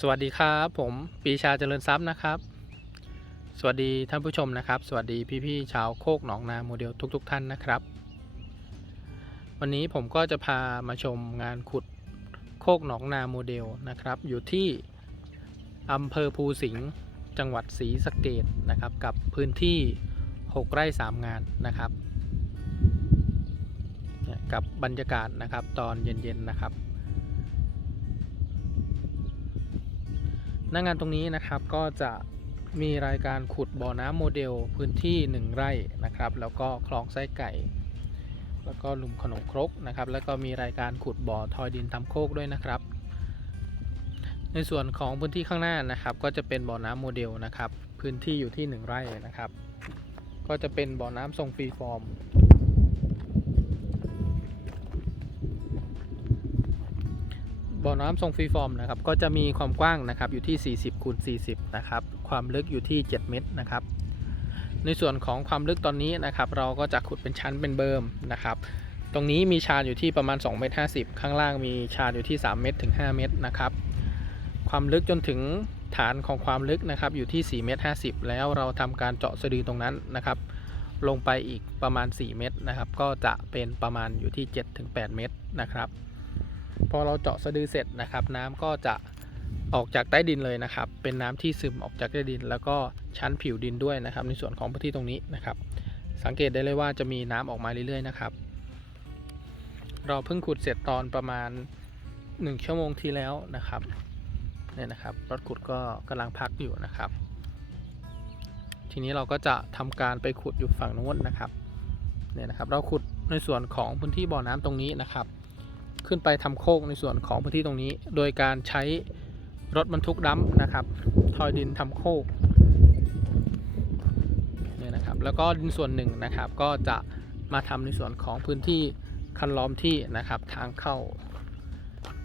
สวัสดีครับผมปีชาเจริญทรัพย์นะครับ สวัสดีท่านผู้ชมนะครับ สวัสดีพี่ๆชาวโคกหนองนาโมเดลทุกๆท่านนะครับ วันนี้ผมก็จะพามาชมงานขุดโคกหนองนาโมเดลนะครับ อยู่ที่อำเภอภูสิงห์จังหวัดศรีสะเกดนะครับ กับพื้นที่ 6 ไร่ 3 งานนะครับกับบรรยากาศนะครับตอนเย็นๆนะครับ หน้างานตรงนี้นะครับก็จะมีรายการขุดบ่อน้ำโมเดลพื้นที่ 1 ไร่นะครับ แล้วก็คลองไส้ไก่ แล้วก็หลุมขนมครกนะครับ แล้วก็มีรายการขุดบ่อทอยดินทำโคกด้วยนะครับ ในส่วนของพื้นที่ข้างหน้านะครับ ก็จะเป็นบ่อน้ำโมเดลนะครับ พื้นที่อยู่ที่ 1 ไร่นะครับ ก็จะเป็นบ่อน้ำทรงฟรีฟอร์ม บ่อน้ำทรงฟรีฟอร์มนะครับก็จะมีความกว้างนะครับอยู่ที่ 40คูณ40 นะครับ ความลึกอยู่ที่ 7 เมตรนะครับ ในส่วนของความลึกตอนนี้นะครับ เราก็จะขุดเป็นชั้นเป็นเบิร์มนะครับ ตรงนี้มีชานอยู่ที่ประมาณ2เมตร50 ข้างล่างมีชานอยู่ที่ 3 เมตรถึง 5 เมตรนะครับ ความลึกจนถึงฐานของความลึกนะครับอยู่ที่4เมตร50 แล้วเราทำการเจาะสะดือตรงนั้นนะครับลงไปอีกประมาณ 4 เมตรนะครับ ก็จะเป็นประมาณอยู่ที่ 7-8 เมตรนะครับ พอเราเจาะสะดือเสร็จนะครับ น้ำก็จะออกจากใต้ดินเลยนะครับ เป็นน้ำที่ซึมออกจากใต้ดิน แล้วก็ชั้นผิวดินด้วยนะครับ ในส่วนของพื้นที่ตรงนี้นะครับ สังเกตได้เลยว่าจะมีน้ำออกมาเรื่อยๆนะครับ เราเพิ่งขุดเสร็จตอนประมาณ 1 ชั่วโมงที่แล้วนะครับเนี่ยนะครับรถขุดก็กำลังพักอยู่นะครับ ทีนี้เราก็จะทำการไปขุดอยู่ฝั่งโน้นนะครับเนี่ยนะครับ เราขุดในส่วนของพื้นที่บ่อน้ำตรงนี้นะครับ ขึ้นไปทำโคกในส่วนของพื้นที่ตรงนี้ โดยการใช้รถบรรทุกดัมนะครับทอยดินทำโคกเนี่ยนะครับแล้วก็ดินส่วนหนึ่งนะครับก็จะมาทำในส่วนของพื้นที่คันล้อมที่นะครับทางเข้า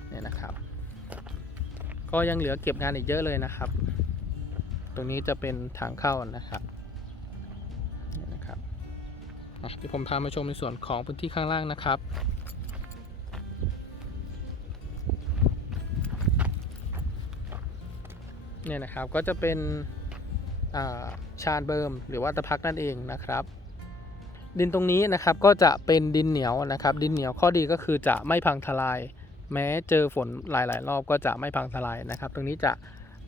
เนี่ยนะครับ ก็ยังเหลือเก็บงานอีกเยอะเลยนะครับ ตรงนี้จะเป็นทางเข้านะครับเนี่ยนะครับที่ผมพามาชมในส่วนของพื้นที่ข้างล่างนะครับ เนี่ยนะครับก็จะเป็นาชานเบิร์มหรือว่าตะพักนั่นเองนะครับ ดินตรงนี้นะครับก็จะเป็นดินเหนียวนะครับ ดินเหนียวข้อดีก็คือจะไม่พังทลาย แม้เจอฝนหลาย ๆ รอบก็จะไม่พังทลายนะครับ ตรงนี้จะ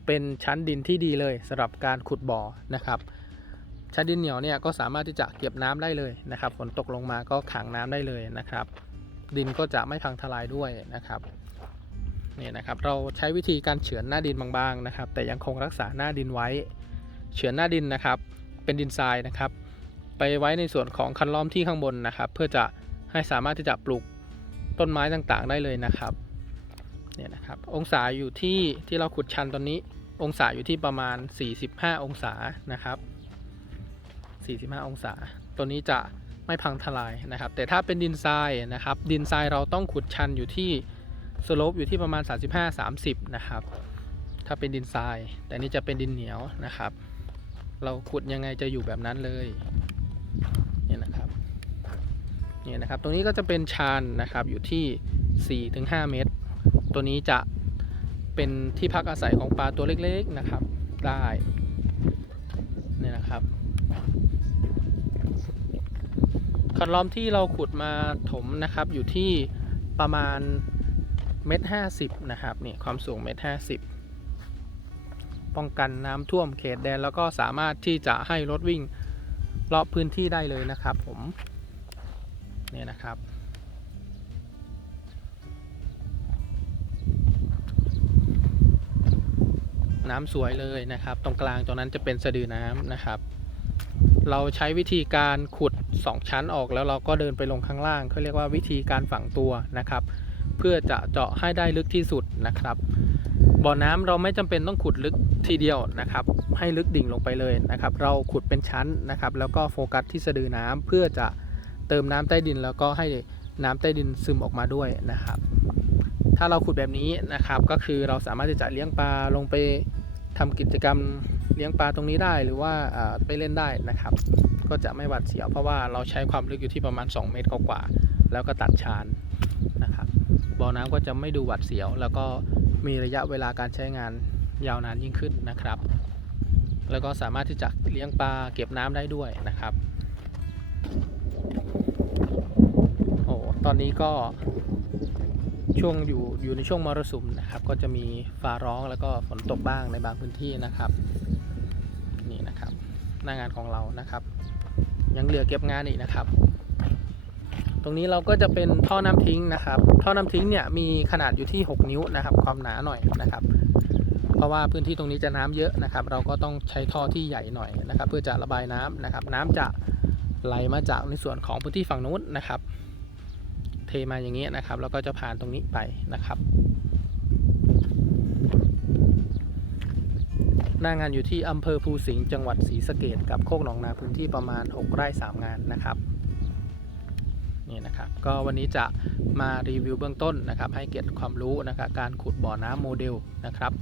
เป็นชั้นดินที่ดีเลยสำหรับการขุดบ่อนะครับ ชั้นดินเหนียวเนี่ยก็สามารถที่จะเก็บน้ำได้เลยนะครับ ฝนตกลงมาก็ขังน้ำได้เลยนะครับ ดินก็จะไม่พังทลายด้วยนะครับ นี่นะครับเราใช้วิธีการเฉือนหน้าดินบางๆนะครับ แต่ยังคงรักษาหน้าดินไว้ เฉือนหน้าดินนะครับ เป็นดินทรายนะครับ ไปไว้ในส่วนของคันล้อมที่ข้างบนนะครับ เพื่อจะให้สามารถที่จะปลูกต้นไม้ต่างๆ ได้เลยนะครับเนี่ยนะครับ องศาอยู่ที่ที่เราขุดชันตอนนี้ องศาอยู่ที่ประมาณ 45 องศานะครับ 45 องศา ตัวนี้จะไม่พังทลายนะครับ แต่ถ้าเป็นดินทรายนะครับ ดินทรายเราต้องขุดชันอยู่ที่ สโลปอยู่ที่ประมาณ 35-30 นะครับ ถ้าเป็นดินทราย แต่นี่จะเป็นดินเหนียวนะครับ เราขุดยังไงจะอยู่แบบนั้นเลยเนี่ยนะครับเนี่ยนะครับ ตรงนี้ก็จะเป็นชานนะครับอยู่ที่ 4-5 เมตร ตัวนี้จะเป็นที่พักอาศัยของปลาตัวเล็กๆนะครับ ได้เนี่ยนะครับคันล้อมที่เราขุดมาถมนะครับอยู่ที่ประมาณ เมตรห้าสิบนะครับนี่ความสูงเมตรห้าสิบป้องกันน้ำท่วมเขตแดนแล้วก็สามารถที่จะให้รถวิ่งรอบพื้นที่ได้เลยนะครับผมเนี่ยนะครับน้ำสวยเลยนะครับ ตรงกลางตรงนั้นจะเป็นสะดือน้ำนะครับ เราใช้วิธีการขุด 2 ชั้นออกแล้วเราก็เดินไปลงข้างล่างเขาเรียกว่าวิธีการฝังตัวนะครับ เพื่อจะเจาะให้ได้ลึกที่สุดนะครับ บ่อน้ำเราไม่จำเป็นต้องขุดลึกทีเดียวนะครับ ให้ลึกดิ่งลงไปเลยนะครับ เราขุดเป็นชั้นนะครับ แล้วก็โฟกัสที่สะดือน้ำเพื่อจะเติมน้ำใต้ดิน แล้วก็ให้น้ำใต้ดินซึมออกมาด้วยนะครับ ถ้าเราขุดแบบนี้นะครับ ก็คือเราสามารถที่จะเลี้ยงปลาลงไปทำกิจกรรมเลี้ยงปลาตรงนี้ได้หรือว่าอ่าไปเล่นได้นะครับ ก็จะไม่หวัดเสียวเพราะว่าเราใช้ความลึกอยู่ที่ประมาณ 2 เมตรกว่าๆแล้วก็ตัดชานนะครับ บ่อน้ำก็จะไม่ดูหวัดเสียว แล้วก็มีระยะเวลาการใช้งานยาวนานยิ่งขึ้นนะครับ แล้วก็สามารถที่จะเลี้ยงปลาเก็บน้ำได้ด้วยนะครับโอ้ตอนนี้ก็ช่วงอยู่อยู่ในช่วงมรสุมนะครับ ก็จะมีฟ้าร้องแล้วก็ฝนตกบ้างในบางพื้นที่นะครับ นี่นะครับ หน้างานของเรานะครับ ยังเหลือเก็บงานอีกนะครับ ตรงนี้เราก็จะเป็นท่อน้ำทิ้งนะครับ ท่อน้ำทิ้งเนี่ยมีขนาดอยู่ที่ 6 นิ้วนะครับ ความหนาหน่อยนะครับ เพราะว่าพื้นที่ตรงนี้จะน้ำเยอะนะครับ เราก็ต้องใช้ท่อที่ใหญ่หน่อยนะครับ เพื่อจะระบายน้ำนะครับ น้ำจะไหลมาจากในส่วนของพื้นที่ฝั่งนู้นนะครับ เทมาอย่างนี้นะครับ แล้วก็จะผ่านตรงนี้ไปนะครับ หน้างานอยู่ที่อำเภอภูสิงห์จังหวัดศรีสะเกดกับโคกหนองนาพื้นที่ประมาณ 6 ไร่ 3 งานนะครับ นี่นะครับก็วันนี้จะมารีวิวเบื้องต้นนะครับ ให้เก็บความรู้นะครับการขุดบ่อน้ำโมเดลนะครับ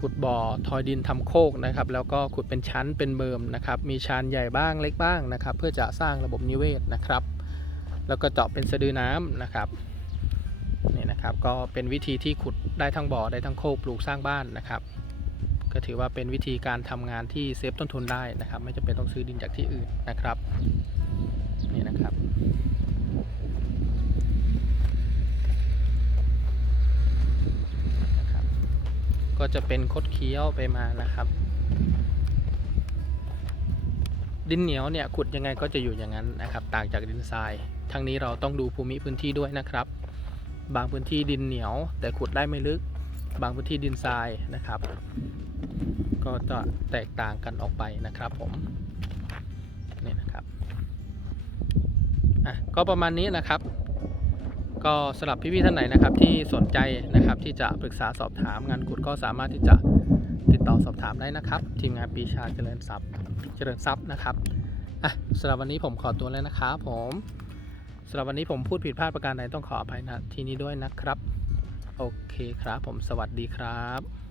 ขุดบ่อทอยดินทำโคกนะครับ แล้วก็ขุดเป็นชั้นเป็นเบิมนะครับ มีชานใหญ่บ้างเล็กบ้างนะครับ เพื่อจะสร้างระบบนิเวศนะครับ แล้วก็เจาะเป็นสะดือน้ำนะครับนี่นะครับก็เป็นวิธีที่ขุดได้ทั้งบ่อได้ทั้งโคกปลูกสร้างบ้านนะครับ ก็ถือว่าเป็นวิธีการทำงานที่เซฟต้นทุนได้นะครับ ไม่จำเป็นต้องซื้อดินจากที่อื่นนะครับ นี่นะครับ ก็จะเป็นคดเคี้ยวไปมานะครับ ดินเหนียวเนี่ยขุดยังไงก็จะอยู่อย่างนั้นนะครับ ต่างจากดินทราย ทั้งนี้เราต้องดูภูมิพื้นที่ด้วยนะครับ บางพื้นที่ดินเหนียว แต่ขุดได้ไม่ลึก บางพื้นที่ดินทรายนะครับ ก็จะแตกต่างกันออกไปนะครับผมนี่นะครับ อะก็ประมาณนี้นะครับ ก็สำหรับพี่ๆท่านไหนนะครับ ที่สนใจนะครับที่จะปรึกษาสอบถามงานขุดก็สามารถที่จะติดต่อสอบถามได้นะครับ ทีมงานปีชาเจริญทรัพย์เจริญทรัพย์นะครับอะสำหรับวันนี้ผมขอตัวแล้วนะครับผมสำหรับวันนี้ผมพูดผิดพลาดประการใดต้องขออภัยนะที่นี้ด้วยนะครับ โอเคครับผมสวัสดีครับ